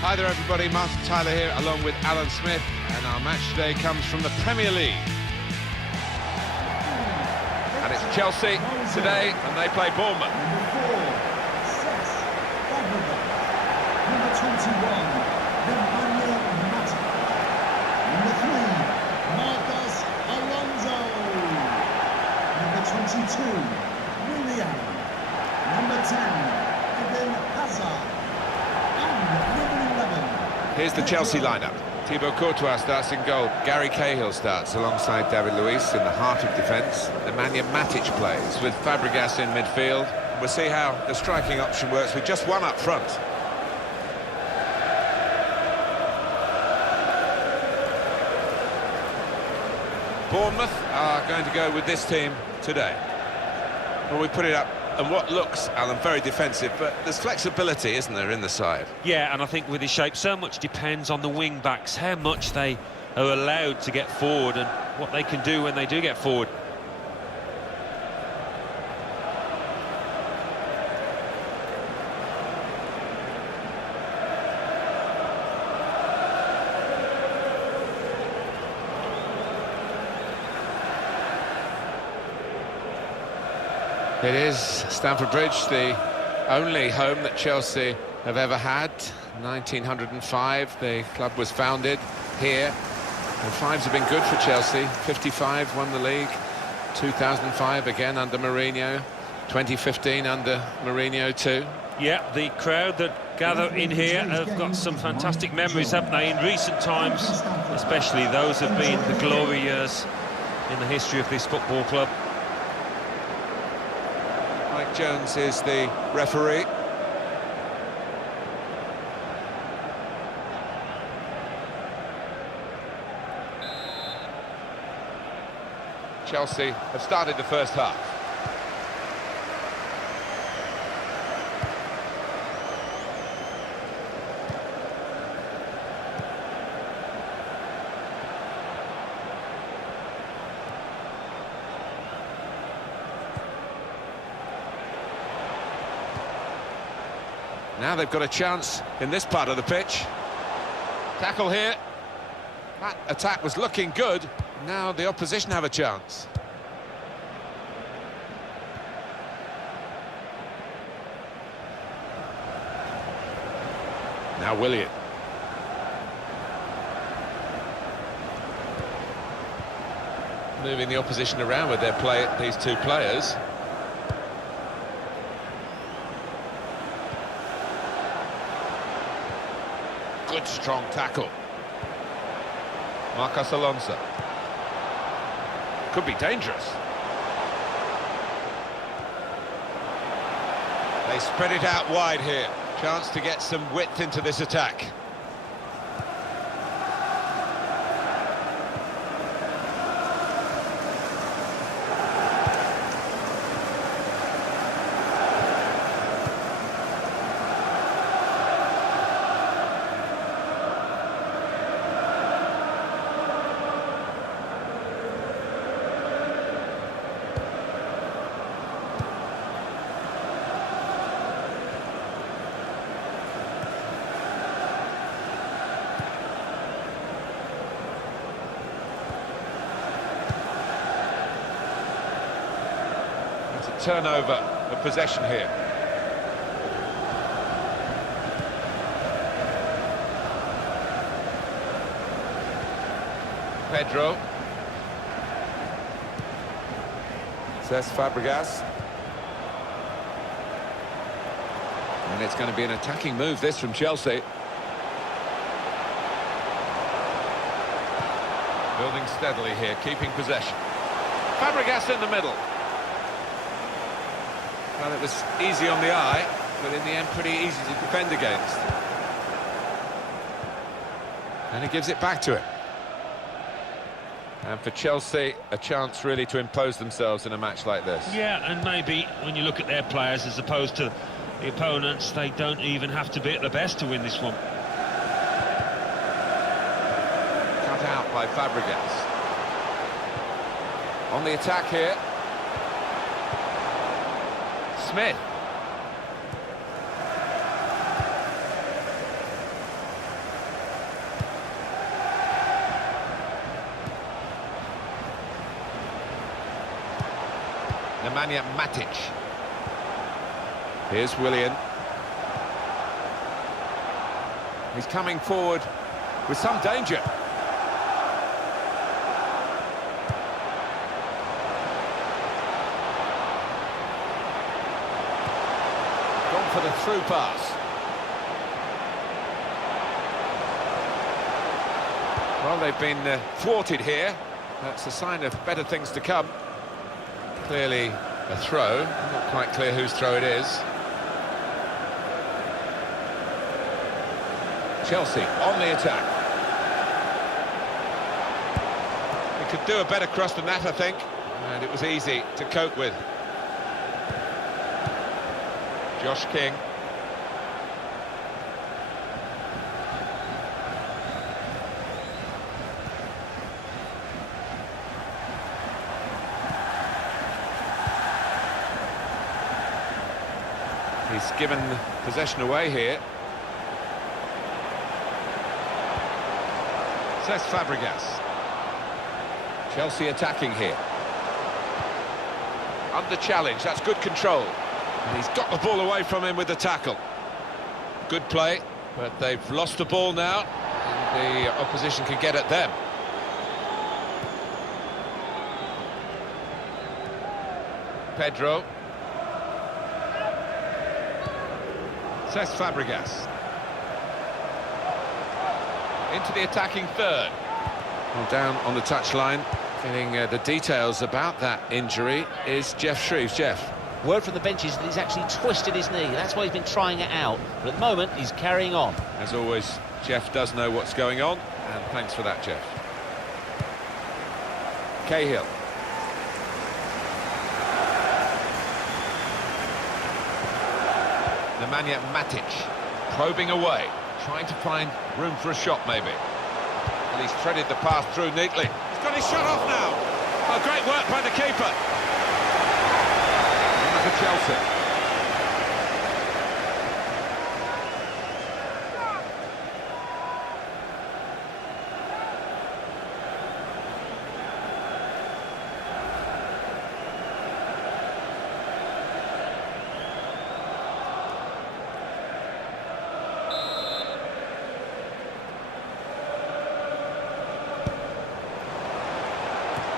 Hi there everybody, Martin Tyler here along with Alan Smith, and our match today comes from the Premier League. And it's Chelsea today, and they play Bournemouth. Number 21, Nemanja Matic. Number 3, Marcos Alonso. Number 22, Willian. Number 10, Eden Hazard. And number 11. Here's the Chelsea lineup. Thibaut Courtois starts in goal. Gary Cahill starts alongside David Luiz in the heart of defence. Nemanja Matic plays with Fabregas in midfield. We'll see how the striking option works with just one up front. Bournemouth are going to go with this team today. Well, we put it up, and what looks, Alan, very defensive, but there's flexibility, isn't there, in the side? Yeah, and I think with his shape, so much depends on the wing-backs, how much they are allowed to get forward and what they can do when they do get forward. It is Stamford Bridge, the only home that Chelsea have ever had. 1905, the club was founded here. And fives have been good for Chelsea. 55 won the league. 2005 again under Mourinho. 2015 under Mourinho too. Yeah, the crowd that gather in here have got some fantastic memories, haven't they, in recent times? Especially those have been the glory years in the history of this football club. Mike Jones is the referee. Chelsea have started the first half. Now they've got a chance in this part of the pitch. Tackle here. That attack was looking good. Now the opposition have a chance. Now Willian. Moving the opposition around with these two players. Good strong tackle. Marcos Alonso. Could be dangerous. They spread it out wide here. Chance to get some width into this attack. Turnover of possession here. Pedro. Says Fabregas. And it's going to be an attacking move, this, from Chelsea. Building steadily here, keeping possession. Fabregas in the middle. Well, it was easy on the eye, but in the end pretty easy to defend against. And he gives it back to him. And for Chelsea, a chance really to impose themselves in a match like this. Yeah, and maybe when you look at their players as opposed to the opponents, they don't even have to be at the best to win this one. Cut out by Fabregas. On the attack here. Smith. Nemanja Matic. Here's Willian. He's coming forward with some danger. Gone for the through pass. Well, they've been thwarted here. That's a sign of better things to come. Clearly a throw. Not quite clear whose throw it is. Chelsea on the attack. They could do a better cross than that, I think. And it was easy to cope with. Josh King. He's given possession away here. Cesc Fabregas. Chelsea attacking here. Under challenge, that's good control. And he's got the ball away from him with the tackle. Good play, but they've lost the ball now, and the opposition can get at them. Pedro. Cesc Fabregas. Into the attacking third. Well, down on the touchline, getting the details about that injury is Jeff Shreves. Jeff. Word from the bench is that he's actually twisted his knee. That's why he's been trying it out. But at the moment, he's carrying on. As always, Jeff does know what's going on, and thanks for that, Jeff. Cahill. Nemanja Matic, probing away, trying to find room for a shot, maybe. And he's threaded the pass through neatly. He's got his shot off now. Oh, great work by the keeper. For Chelsea.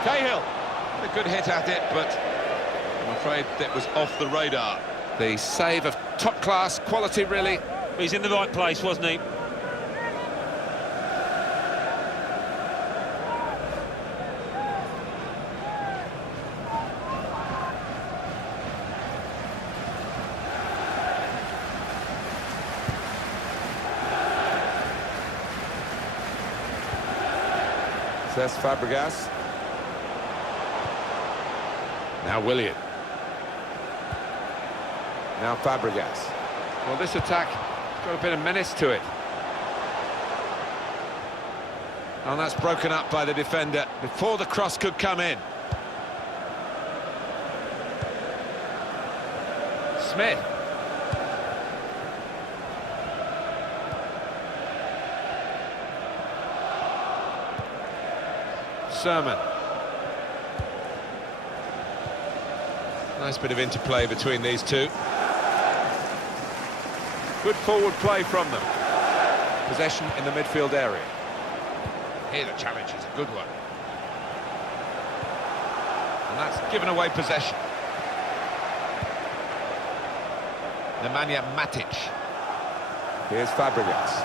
Cahill, a good hit at it, but I'm afraid that was off the radar. The save of top-class quality, really. He's in the right place, wasn't he? Cesc Fabregas. Now Willian. Now Fabregas. Well, this attack has got a bit of menace to it. And that's broken up by the defender before the cross could come in. Smith. Sermon. Nice bit of interplay between these two. Good forward play from them. Possession in the midfield area. Here the challenge is a good one. And that's given away possession. Nemanja Matic. Here's Fabregas.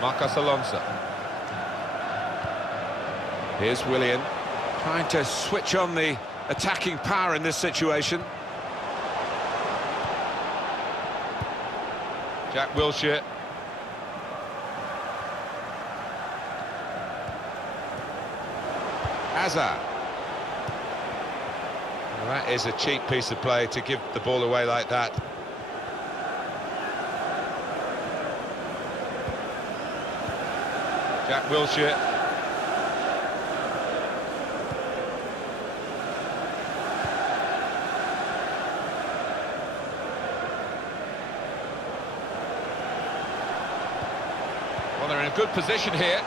Marcos Alonso. Here's Willian. Trying to switch on the attacking power in this situation. Jack Wilshere. Hazard. Well, that is a cheap piece of play to give the ball away like that. Jack Wilshere. Well, they're in a good position here.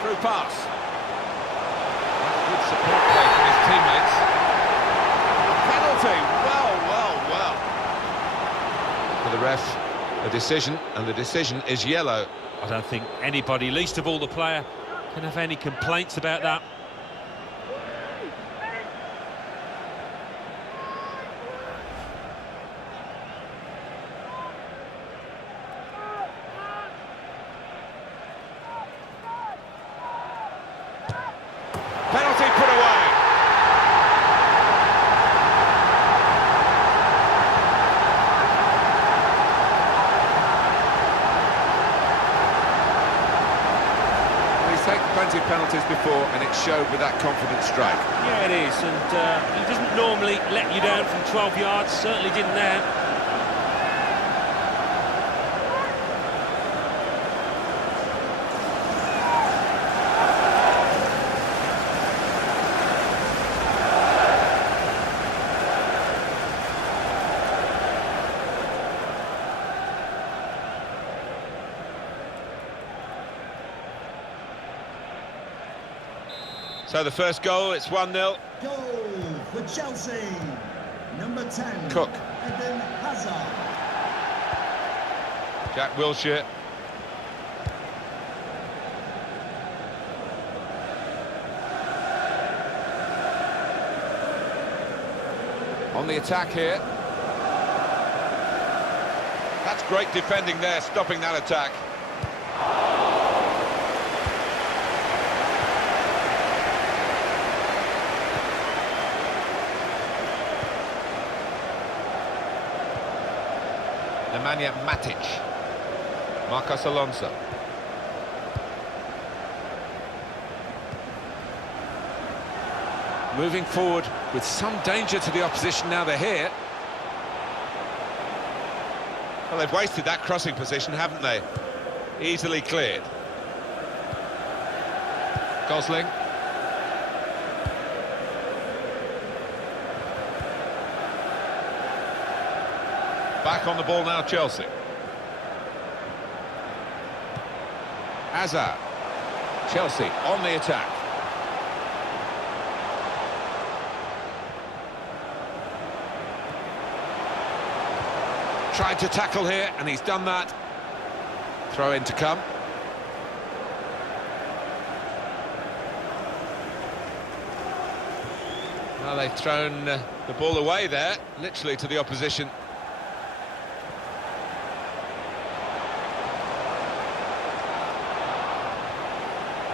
Through pass. ref a decision, and the decision is yellow. I don't think anybody, least of all the player, can have any complaints about that. Penalty put away. He's taken plenty of penalties before, and it showed with that confident strike. Yeah, it is, and he doesn't normally let you down from 12 yards, certainly didn't there. So the first goal, it's 1-0. Goal for Chelsea. Number 10. Cook. Eden Hazard. Jack Wilshere. On the attack here. That's great defending there, stopping that attack. Nemanja Matic. Marcos Alonso. Moving forward with some danger to the opposition now they're here. Well, they've wasted that crossing position, haven't they? Easily cleared. Gosling. Back on the ball now, Chelsea. Hazard. Chelsea on the attack. Tried to tackle here, and he's done that. Throw in to come. Well, they've thrown the ball away there, literally to the opposition.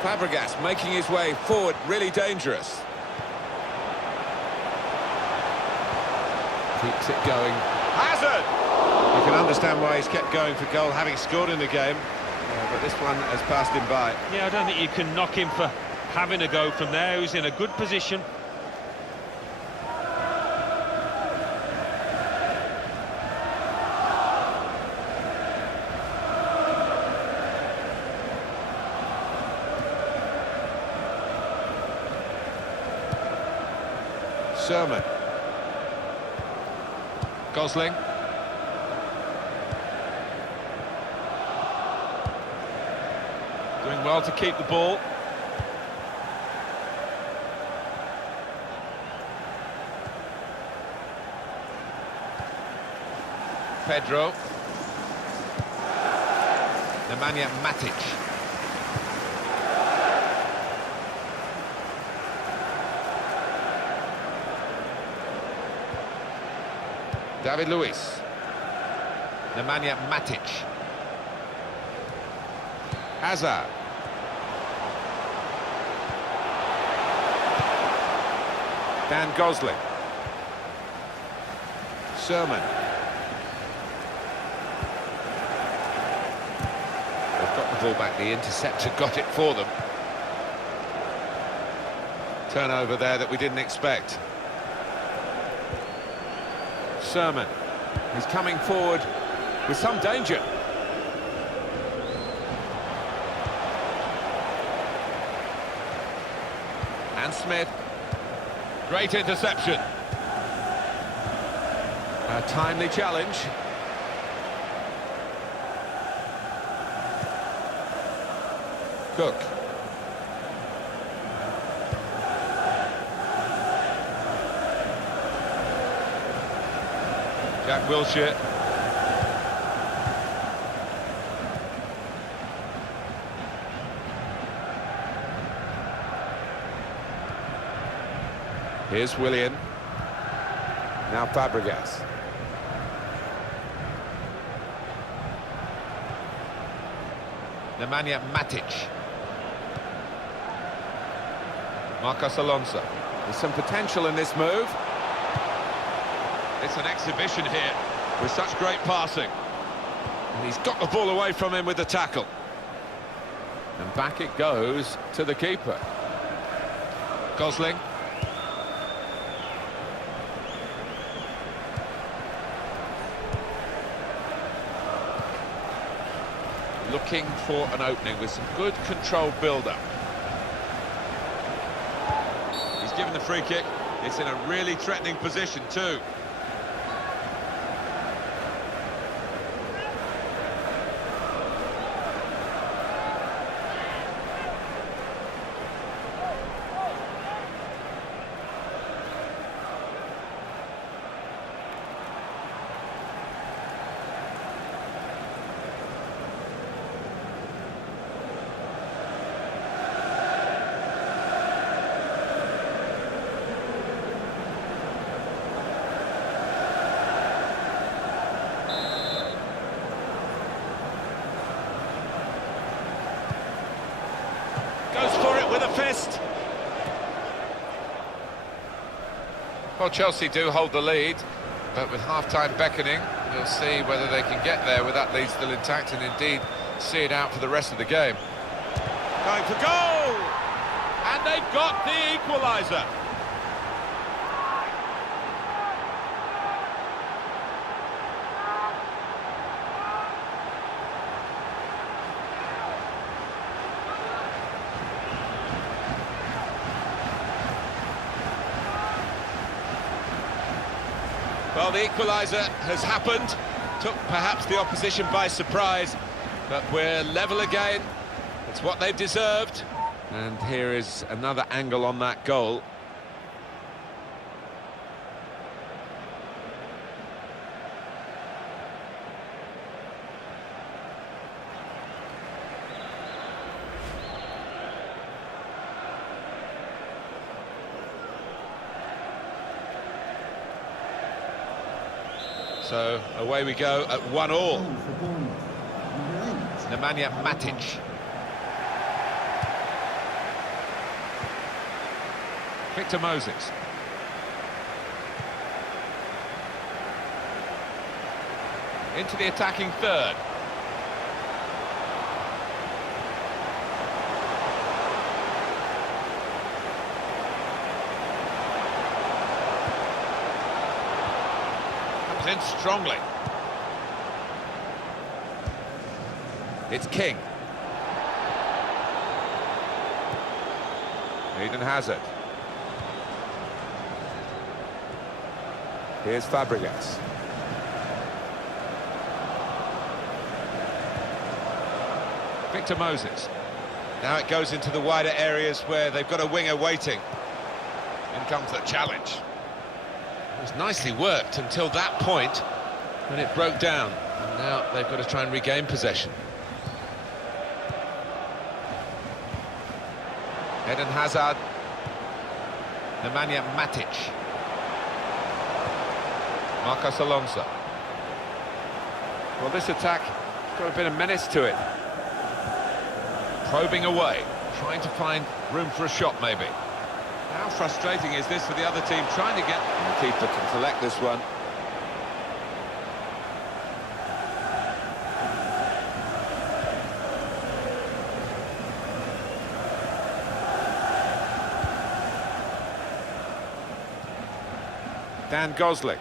Fabregas making his way forward, really dangerous. Keeps it going. Hazard! You can understand why he's kept going for goal, having scored in the game. But this one has passed him by. Yeah, I don't think you can knock him for having a go from there. He's in a good position. Sherman. Gosling. Doing well to keep the ball. Pedro. Nemanja Matic. David Luiz. Nemanja Matic. Hazard. Dan Gosling. Sherman. They've got the ball back, the interceptor got it for them. Turnover there that we didn't expect. Sherman. He's coming forward with some danger. And Smith. Great interception. A timely challenge. Cook. Jack Wilshere. Here's Willian. Now Fabregas. Nemanja Matic. Marcos Alonso. There's some potential in this move. It's an exhibition here with such great passing. And he's got the ball away from him with the tackle. And back it goes to the keeper. Gosling. Looking for an opening with some good controlled build-up. He's given the free kick. It's in a really threatening position too. Goes for it with a fist. Well, Chelsea do hold the lead, but with half-time beckoning, we'll see whether they can get there with that lead still intact and indeed see it out for the rest of the game. Going for goal! And they've got the equaliser. Well, the equaliser has happened, took perhaps the opposition by surprise, but we're level again. It's what they've deserved. And here is another angle on that goal. So away we go at 1-1. Goal for Bournemouth. Number 8. Nemanja Matic. Victor Moses. Into the attacking third. Comes in strongly. It's King. Eden Hazard. Here's Fabregas. Victor Moses. Now it goes into the wider areas where they've got a winger waiting. In comes the challenge. It was nicely worked until that point when it broke down. And now they've got to try and regain possession. Eden Hazard. Nemanja Matic. Marcos Alonso. Well, this attack got a bit of menace to it. Probing away, trying to find room for a shot, maybe. How frustrating is this for the other team trying to get... And the keeper can collect this one. Dan Gosling.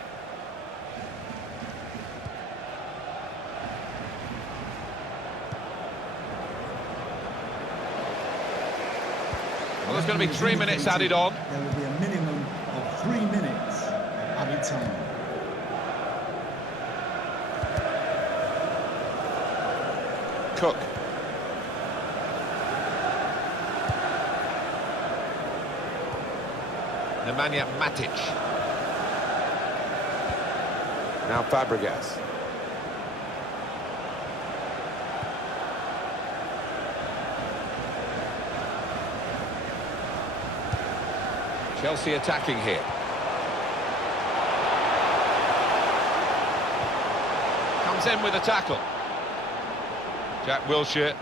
Well, there's going to be 3 minutes added on. There will be a minimum of 3 minutes added time. Cook. Nemanja Matic. Now Fabregas. Chelsea attacking here. Comes in with a tackle. Jack Wilshere.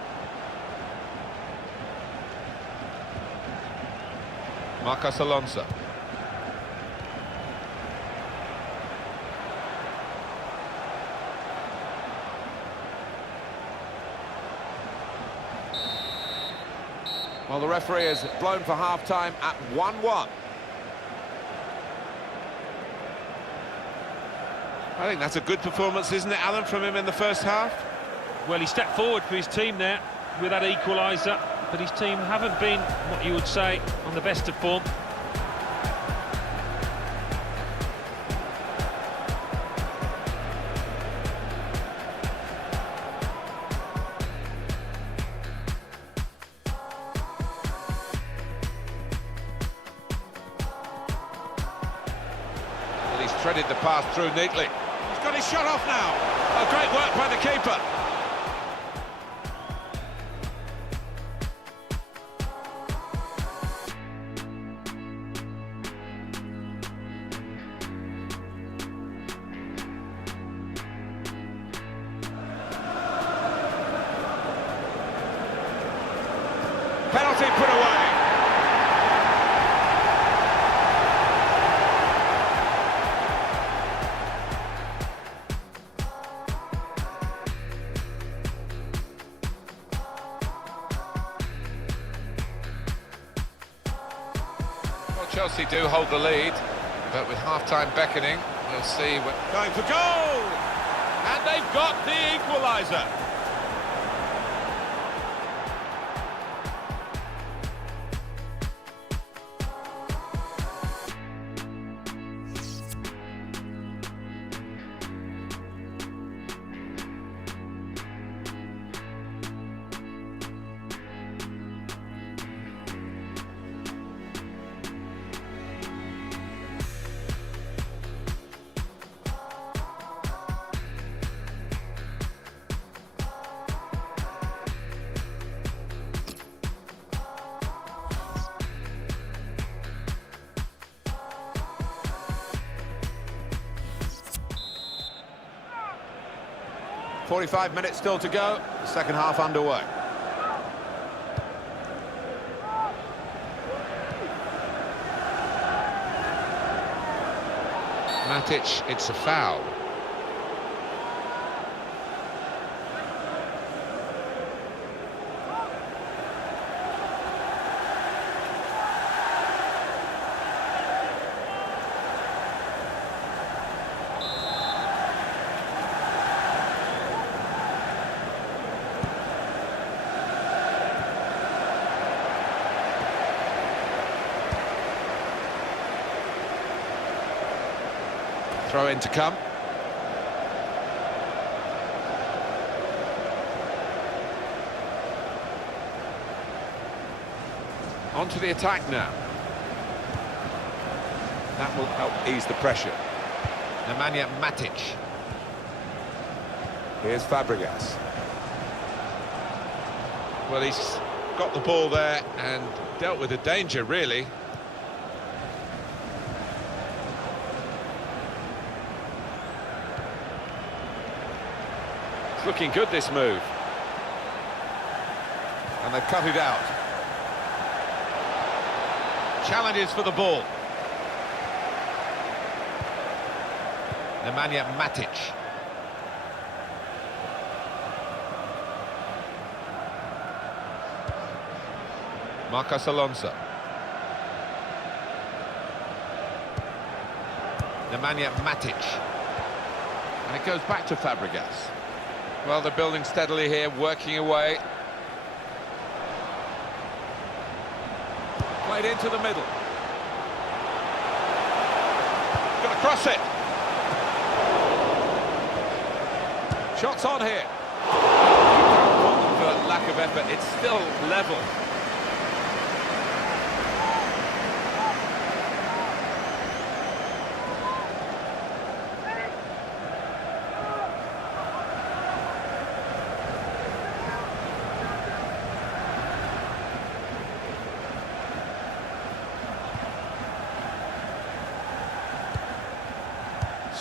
Marcos Alonso. Well, the referee has blown for half-time at 1-1. I think that's a good performance, isn't it, Alan, from him in the first half? Well, he stepped forward for his team there with that equaliser, but his team haven't been, what you would say, on the best of form. Well, he's threaded the pass through neatly. He's got his shot off now. Oh, great work by the keeper. Penalty put away. Well, Chelsea do hold the lead, but with half-time beckoning, we'll see what... Going for goal! And they've got the equaliser. .45 minutes still to go, the second half underway. Matic, it's a foul. Throw in to come. On to the attack now. That will help ease the pressure. Nemanja Matic. Here's Fabregas. Well, he's got the ball there and dealt with the danger, really. Looking good, this move. And they've cut it out. Challenges for the ball. Nemanja Matic. Marcos Alonso. Nemanja Matic. And it goes back to Fabregas. Well, they're building steadily here, working away. Played into the middle. Got to cross it. Shots on here. For lack of effort, it's still level.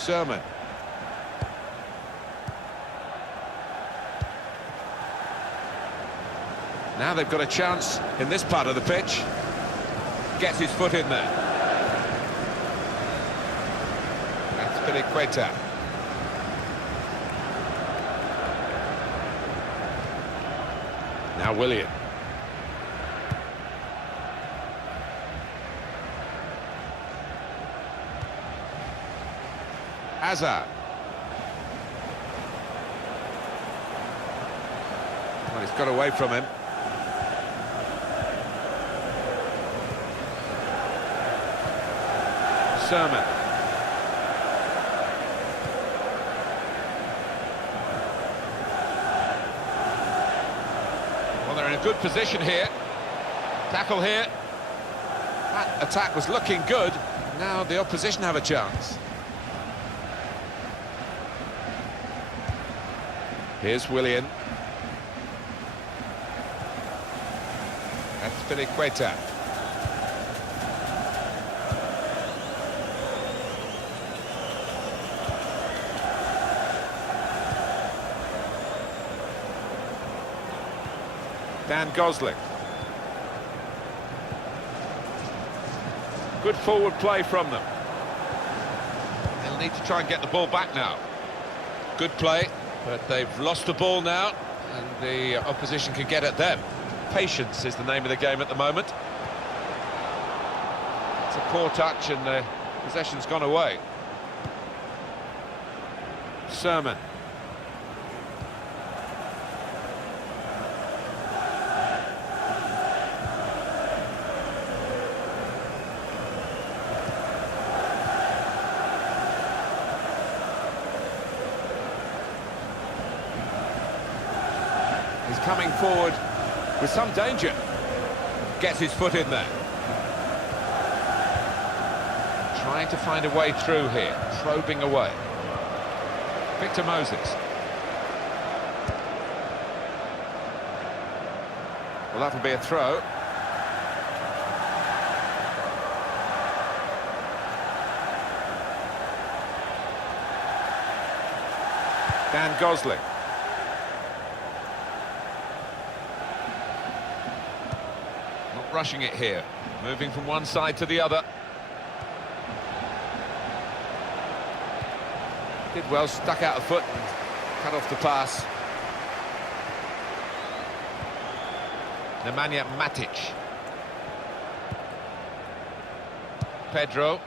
Sermon. Now they've got a chance in this part of the pitch. Gets his foot in there. That's Piliqueta. Now Willian. Hazard. Well, he's got away from him. Sermon. Well, they're in a good position here. Tackle here. That attack was looking good. Now the opposition have a chance. Here's Willian. That's Piliqueta. Dan Gosling. Good forward play from them. They'll need to try and get the ball back now. Good play, but they've lost the ball now, and the opposition can get at them. Patience is the name of the game at the moment. It's a poor touch, and the possession's gone away. Sermon. He's coming forward with some danger. Gets his foot in there. Trying to find a way through here, probing away. Victor Moses. Well, that'll be a throw. Dan Gosling. Not rushing it here, moving from one side to the other. Did well, stuck out a foot and cut off the pass. Nemanja Matic. Pedro.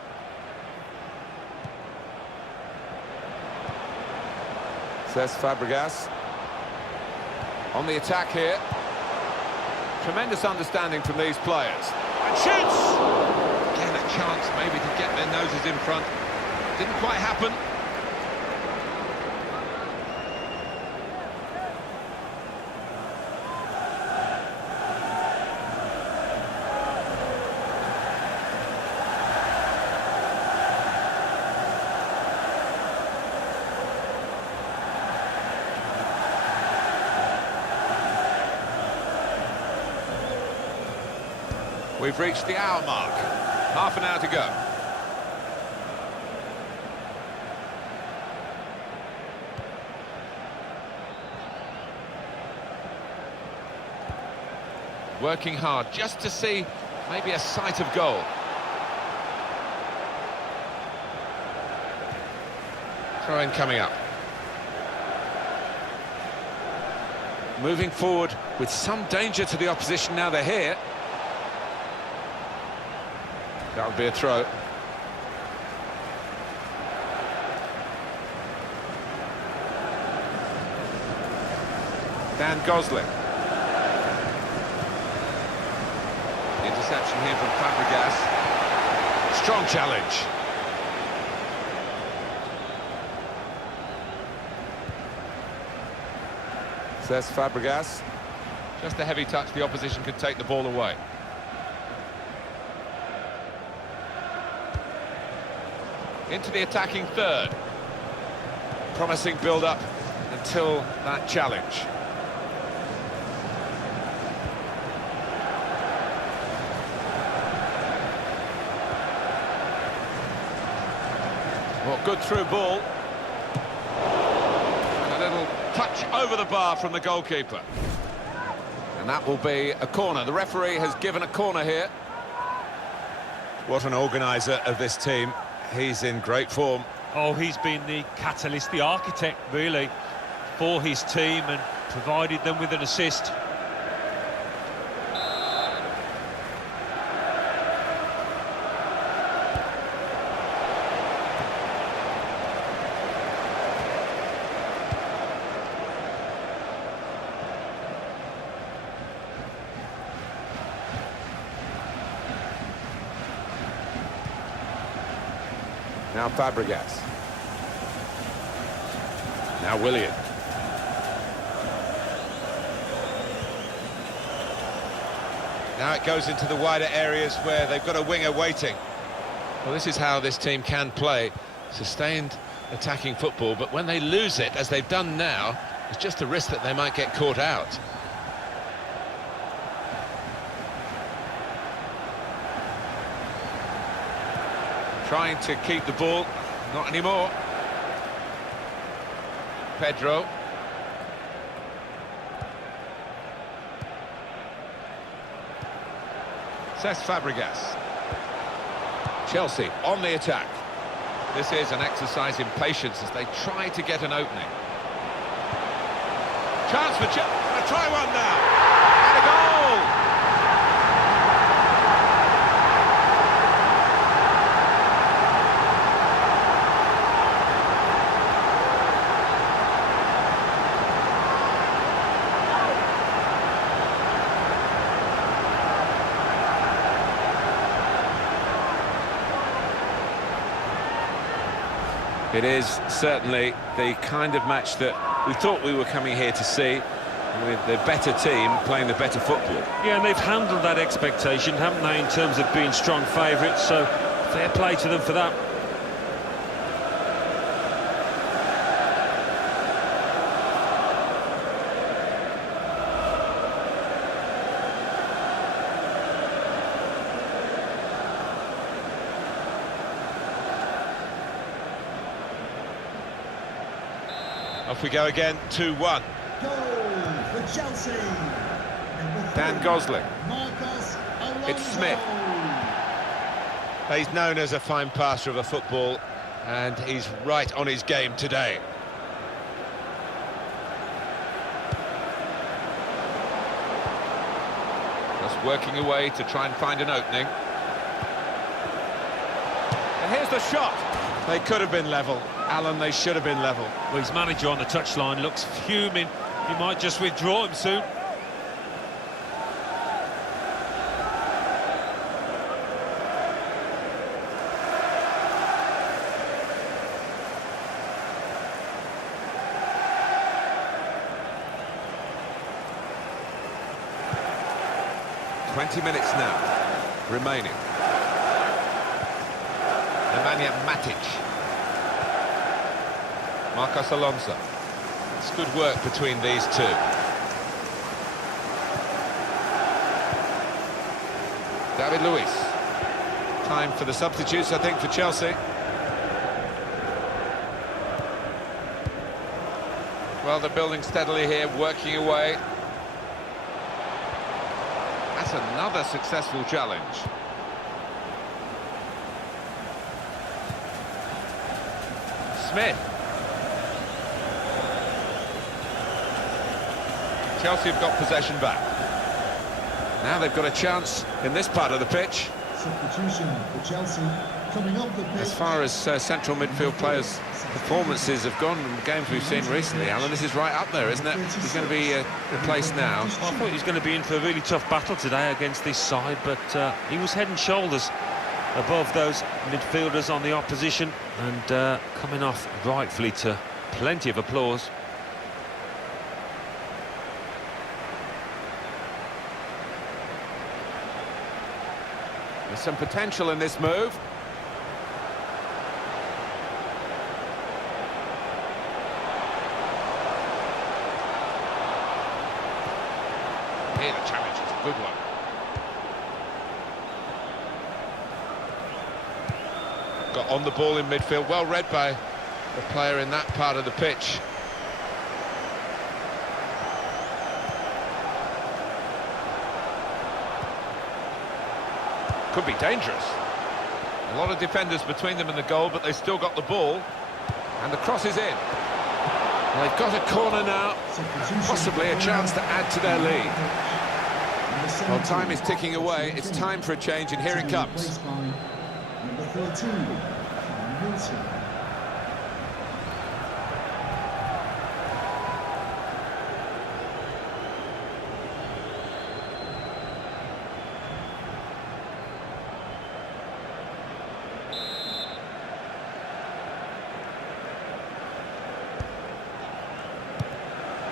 Says Fabregas. On the attack here. Tremendous understanding from these players. And shoots! Again, a chance maybe to get their noses in front. Didn't quite happen. We've reached the hour mark. Half an hour to go. Working hard just to see maybe a sight of goal. Throw-in coming up. Moving forward with some danger to the opposition now they're here. That would be a throw. Dan Gosling. Interception here from Fabregas. Strong challenge. Says Fabregas. Just a heavy touch, the opposition could take the ball away. Into the attacking third. Promising build-up until that challenge. Well, good through ball. And a little touch over the bar from the goalkeeper. And that will be a corner. The referee has given a corner here. What an organiser of this team. He's in great form. Oh, he's been the catalyst, the architect, really, for his team and provided them with an assist. Now Fabregas. Now Willian. Now it goes into the wider areas where they've got a winger waiting. Well, this is how this team can play. Sustained attacking football, but when they lose it, as they've done now, it's just a risk that they might get caught out. Trying to keep the ball, not anymore. Pedro. Cesc Fabregas. Chelsea on the attack. This is an exercise in patience as they try to get an opening. Chance for Chelsea. Gonna try one now. And a goal! It is certainly the kind of match that we thought we were coming here to see, with the better team playing the better football. Yeah, and they've handled that expectation, haven't they, in terms of being strong favourites, so fair play to them for that. Off we go again, 2-1. Goal for Chelsea. Dan Gosling. Marcos Alonso. It's Smith. He's known as a fine passer of a football, and he's right on his game today. Just working away to try and find an opening. And here's the shot. They could have been level. Alan, they should have been level. Well, his manager on the touchline looks fuming. He might just withdraw him soon. Minutes now remaining. Nemanja Matic. Marcos Alonso. It's good work between these two. David Luiz. Time for the substitutes, I think, for Chelsea. Well, they're building steadily here, working away. That's another successful challenge. Smith. Chelsea have got possession back. Now they've got a chance in this part of the pitch. Substitution for Chelsea coming up the pitch. As far as central midfield players' performances have gone in games we've seen recently, Alan, this is right up there, isn't it? He's going to be replaced now. Well, I thought he was going to be in for a really tough battle today against this side, but he was head and shoulders above those midfielders on the opposition, and coming off rightfully to plenty of applause. There's some potential in this move. Here the challenge is a good one. got on the ball in midfield, well read by the player in that part of the pitch. Could be dangerous. A lot of defenders between them and the goal, but they still got the ball. And the cross is in. Well, they've got a corner now, possibly a chance to add to their lead. Well, time is ticking away. It's time for a change, and here it comes. Number 13, Wilson.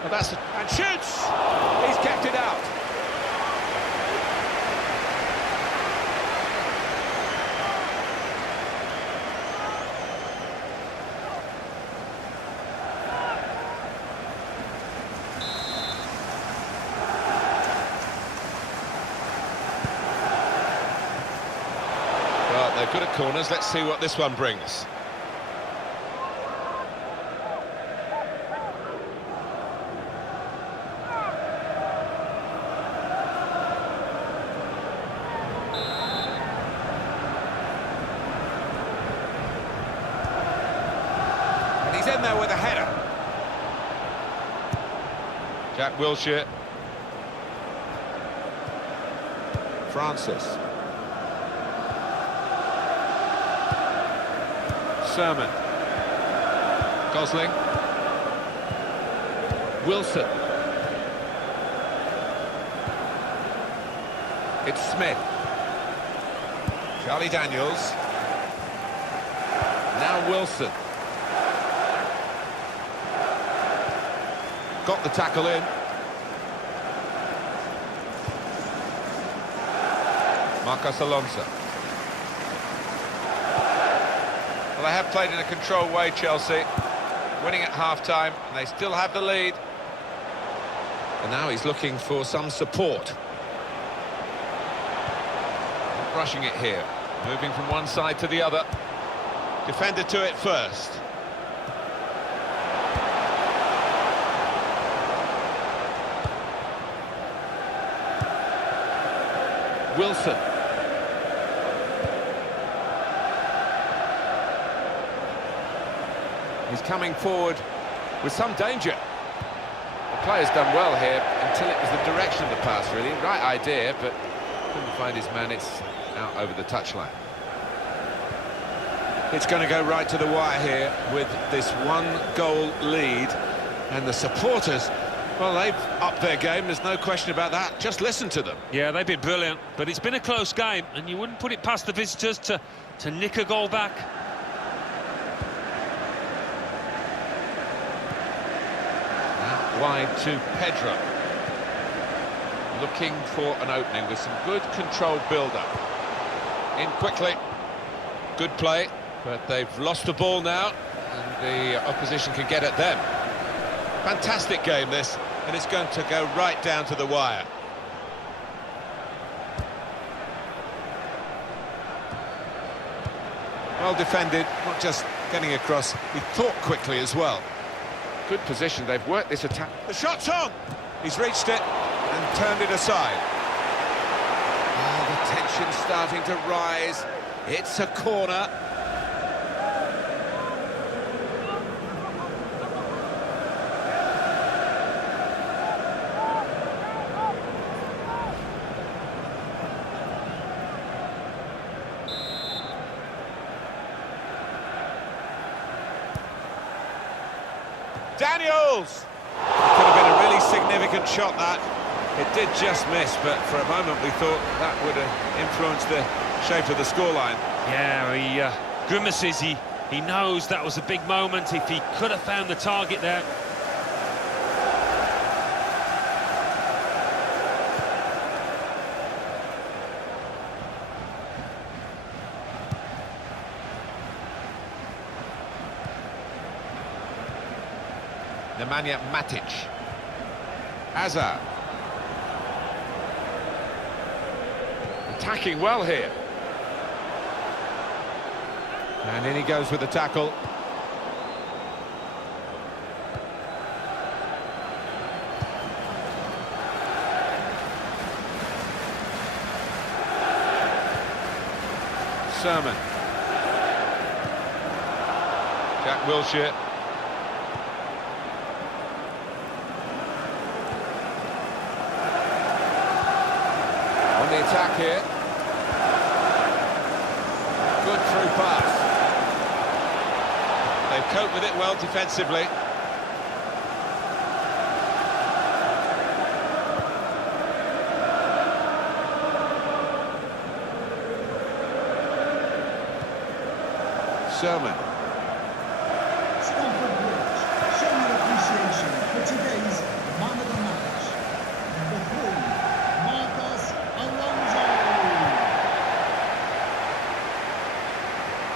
Well, and shoots! He's kept it out. Well, they're good at corners. Let's see what this one brings. He's in there with a header. Jack Wilshere. Francis. Sermon. Gosling. Wilson. It's Smith. Charlie Daniels. Now Wilson. Got the tackle in. Marcos Alonso. Well, they have played in a controlled way, Chelsea, winning at half-time, and they still have the lead. And now he's looking for some support. Not rushing it here, moving from one side to the other. Defender to it first. Wilson. He's coming forward with some danger. The player's done well here until it was the direction of the pass, really. Right idea, but couldn't find his man. It's out over the touchline. It's going to go right to the wire here with this one-goal lead. And the supporters, well, they've upped their game, there's no question about that. Just listen to them. Yeah, they've been brilliant, but it's been a close game, and you wouldn't put it past the visitors to nick a goal back. Out wide to Pedro. Looking for an opening with some good controlled build-up. In quickly. Good play, but they've lost the ball now, and the opposition can get at them. Fantastic game, this, and it's going to go right down to the wire. Well defended, not just getting across, he thought quickly as well. Good position, they've worked this attack. The shot's on! He's reached it and turned it aside. Oh, the tension's starting to rise. It's a corner. Daniels! It could have been a really significant shot, that. It did just miss, but for a moment we thought that would have influenced the shape of the scoreline. Yeah, he grimaces. He knows that was a big moment. If he could have found the target there. Nemanja Matic. Hazard. Attacking well here. And in he goes with the tackle. Sermon. Jack Wilshere. On the attack here. Good through pass. They've coped with it well defensively. Sermon. Stamford Bridge, showing your appreciation for today's man of the match. Number 3, Marcos Alonso.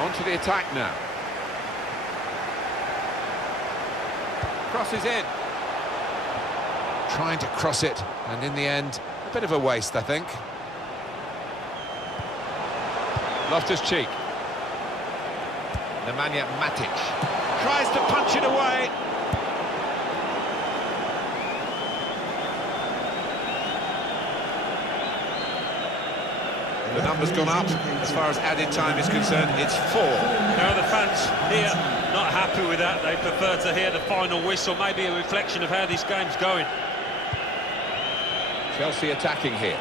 On to the attack now. Crosses in. Trying to cross it, and in the end, a bit of a waste, I think. Loftus-Cheek. Nemanja Matic tries to punch it away. The number's gone up. As far as added time is concerned, it's 4. Now the fans here not happy with that. They prefer to hear the final whistle, maybe a reflection of how this game's going. Chelsea attacking here.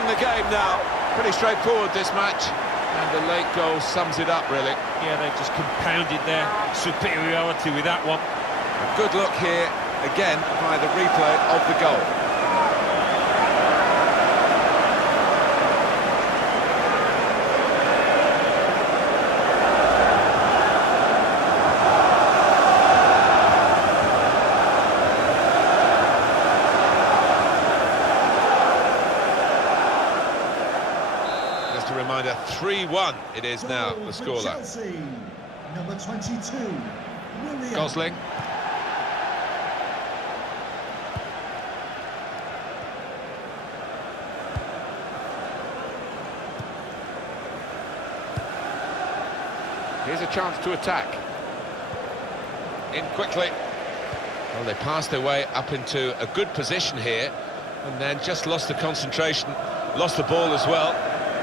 The game now, pretty straightforward this match, and the late goal sums it up really. Yeah, they've just compounded their superiority with that one. A good look here again by the replay of the goal. Reminder, 3-1 it is now, the scoreline. Chelsea, number 22, Willian. Gosling. Here's a chance to attack. In quickly. Well, they passed their way up into a good position here, and then just lost the concentration, lost the ball as well.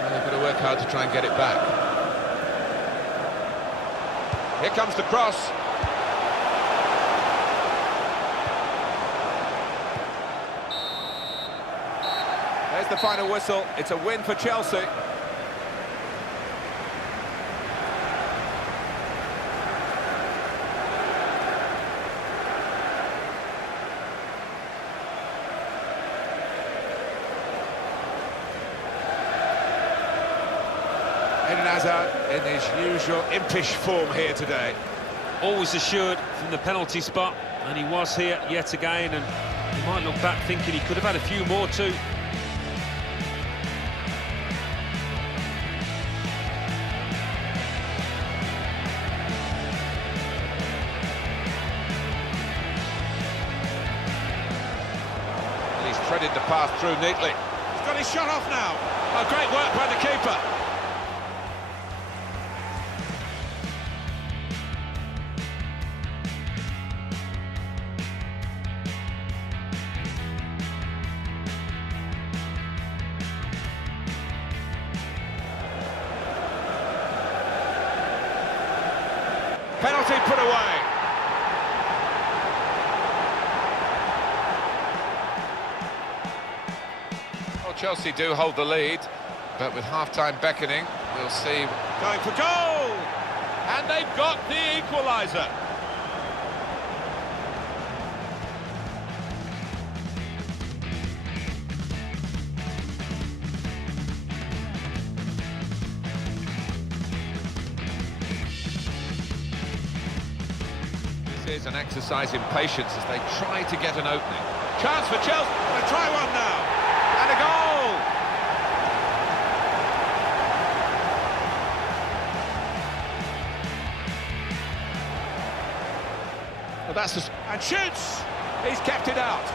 They've got to work hard to try and get it back. Here comes the cross. There's the final whistle. It's a win for Chelsea. In his usual impish form here today. Always assured from the penalty spot, and he was here yet again, and he might look back thinking he could have had a few more too. And he's threaded the path through neatly. He's got his shot off now. Oh, great work by the keeper. Penalty put away. Well, Chelsea do hold the lead, but with half-time beckoning, we'll see. Going for goal! And they've got the equaliser. Is an exercise in patience as they try to get an opening. Chance for Chelsea. They'll try one now. And a goal! that's the... And shoots! He's kept it out.